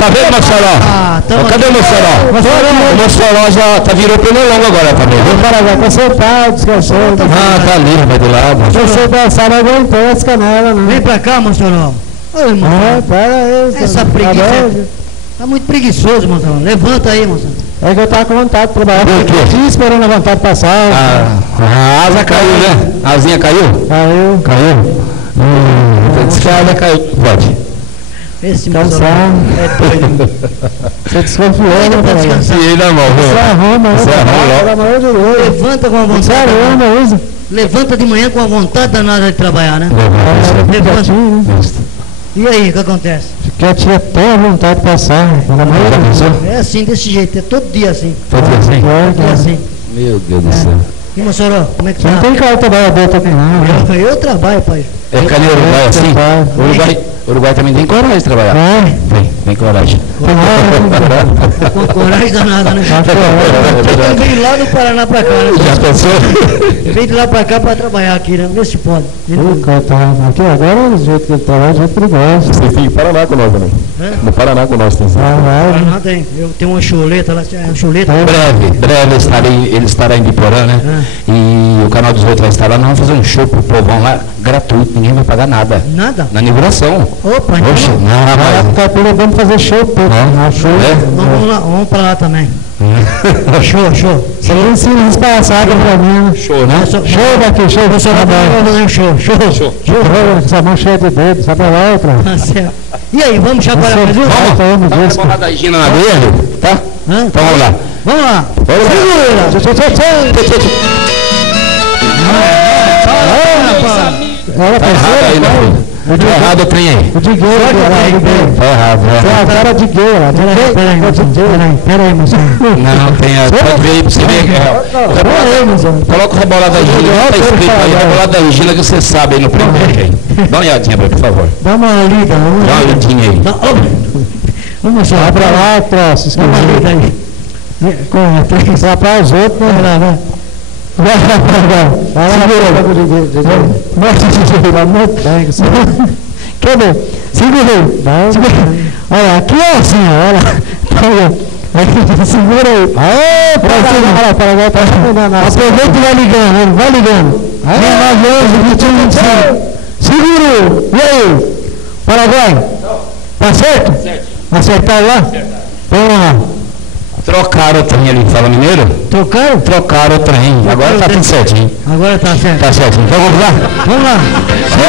tá vendo, Mossoró? Cadê o Mossoró? O Mossoró já virou pernilongo agora também, viu? Paraguai, tá sentado, descansando. Tá ali, vai do lado. Você dançar, não aguentou as canelas, né? Vem pra cá, Mossoró. Ô, irmão. Para aí. Essa preguiça. Tá muito preguiçoso, Mossoró. Levanta aí, Mossoró. É que eu tava com vontade de trabalhar. Eu esperando a vontade passar. A asa caiu, né? A asinha caiu? Caiu. Diz que a asa caiu. Pode. Esse Mossoró é doido. Você desconfiou, né? Desconfiei na mão. Você arruma. Levanta com a vontade. Você arruma, usa. Levanta de manhã com a vontade danada de trabalhar, né? Levanta. E aí, o que acontece? Porque a tia tem a vontade de passar. É assim, desse jeito. É todo dia assim. Todo dia assim? Todo dia assim. Meu Deus do céu. E Mossoró, como é que tá? Não tem cara trabalhador também, não. Eu trabalho, pai. É ficar no Uruguai assim? Uruguai também tem coragem de trabalhar. Tem coragem. Com coragem danada, né? Eu vim lá do Paraná pra cá, né? Já pensou? Vem de lá pra cá pra trabalhar aqui, né? Vê se pode. Aqui agora, do jeito que ele trabalha, do jeito que ele gosta. Você fica em Paraná com nós também. No Paraná com nós tem. Paraná tem. Eu tenho uma chuleta lá, uma chuleta. Breve ele estará em Biporã, né? E o Canal 18 vai estar lá. Nós vamos fazer um show pro povão lá, gratuito. Ninguém vai pagar nada. Nada? Na inauguração. Opa, Oxe, Caipira, vamos fazer show, pô. Show. Vamos lá, vamos pra lá também. Show. Você não ensina isso passada pra mim. Show, né? Show daqui, show. Você vai fazer um show. Essa mão cheia de dedos, sabe lá outra. E aí, vamos chacoalhar mais um? Vamos falar da Gina na beira, tá? Então vamos lá. Vamos lá. Ela Tá errado aí, meu filho. Tá errado o trem aí. O de gay, Tá errado, a cara de gay lá. Peraí, moção. Não, pode ver aí pra você ver. Coloca o rebolado da Regina, tá escrito aí, rebolado da Regina que você sabe aí no primeiro aí. Dá uma olhadinha, por favor. Dá uma lida. Dá uma olhadinha aí. Vamos só. Vai pra lá, troço. Dá uma lida aí. Tem que usar para os outros, né? Vai. Cadê? Segura aí. Olha, aqui é assim, olha. Segura aí. Aproveita e vai ligando. 911-2125. Segura. E aí? Paraguai? Tá certo? Acertaram lá? Vamos lá. Trocaram o trem ali, fala mineiro? Trocaram o trem. Agora tá tudo certinho. Agora tá certo. Tá certinho. Então vamos lá? Vamos lá.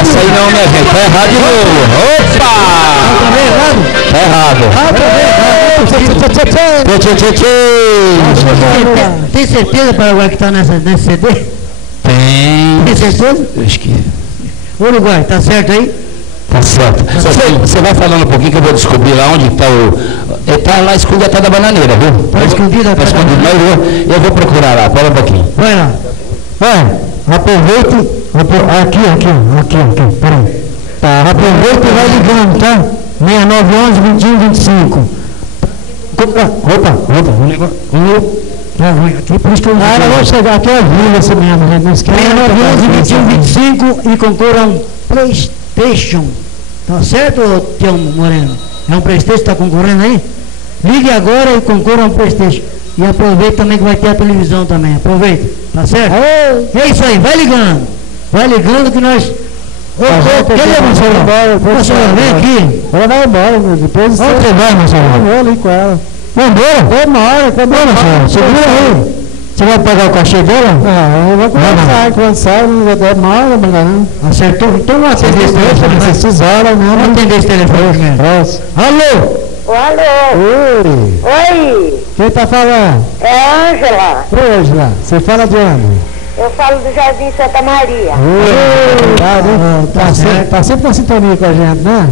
Essa aí não, minha gente. Tá errado de novo. Opa! Tá errado. Tem certeza, Paraguai, que tá nesse CD? Tem certeza? Acho que... Uruguai, tá certo aí? Tá certo. Você vai falando um pouquinho que eu vou descobrir lá onde está o... Ele está lá escondido atrás da bananeira, viu? Está escondido atrás da bananeira? Mas eu vou procurar lá, espera um pouquinho. Vai lá. Aproveita. Aqui, peraí. Tá, aproveita e vai ligando, tá? 6911-2125. Opa. Aqui por isso que eu vou chegar aqui é vivo esse mesmo, né? Não esquece. 6911-2125 e concorra a um PlayStation. Tá certo, Tião Moreno? É um PlayStation que está concorrendo aí? Ligue agora e concorra a um PlayStation. E aproveita também que vai ter a televisão também. Aproveita, tá certo? É isso aí, vai ligando. Vai ligando que nós... Cadê, Marcelo? Marcelo, vem aqui. Ela vai embora, depois... Onde você vai, Marcelo? Eu vou ali com ela. Vai embora? Tá bom, Marcelo. Segura aí. Você vai pagar o cachê dela? Não, eu vou conversar. Quando sai, não vai dar mal, não. Acertou? Então vamos atender esse telefone. Precisaram, né? Vamos atender esse telefone mesmo. Alô? Alô? Oi. Quem tá falando? É Ângela. Ângela, você fala de onde? Eu falo do Jardim Santa Maria. Tá sempre na sintonia com a gente, né?